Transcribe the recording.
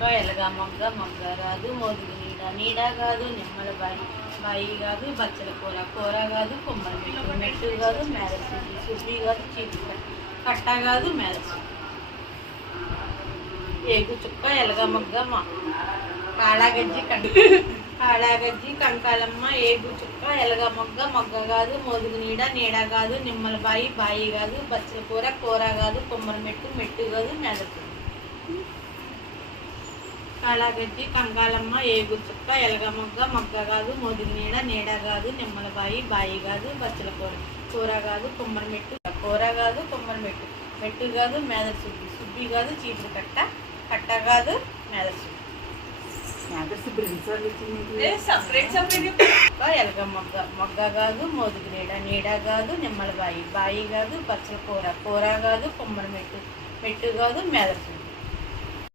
చుక్క ఎలగా మొగ్గ మొగ్గ కాదు మోదుగు నీడ నీడ కాదు నిమ్మల బాయి బాయి కాదు బచ్చల కూర కూర కాదు కొమ్మల మెట్టు మెట్టు కాదు మేదసు సుబ్బి కాదు చీపు కట్ట కాదు మేదసు ఏగు చుక్క ఎలగా మొగ్గ కాళాగజ్జి కాళాగజ్జి కంకాలమ్మ ఏగు చుక్క ఎలగా మొగ్గ మొగ్గ కాదు మోదుగు నీడ నీడ కాదు నిమ్మల బాయి బాయి కాదు బచ్చల కూర కూర కాదు కొమ్మల మెట్టు మెట్టు కాదు మేదసు కాళాగజ్జి కంకాలమ్మ ఏగు చుక్క ఎలగ మొగ్గ మొగ్గ కాదు మోదుగు నీడ నీడ కాదు నిమ్మల బాయి బాయి కాదు బచ్చల కూర కూర కాదు కొమ్మల మెట్టు కూర కాదు కొమ్మల మెట్టు మెట్టు కాదు మేదల సుబ్బి సుబ్బి కాదు చీపురు కట్ట కట్ట కాదు మేదల సుబ్బి ఎలగ మొగ్గ మొగ్గ కాదు మోదుగు నీడ నీడ కాదు నిమ్మల బాయి బాయి కాదు బచ్చల కూర కూర కాదు కొమ్మల మెట్టు మెట్టు కాదు మేదల సుబ్బి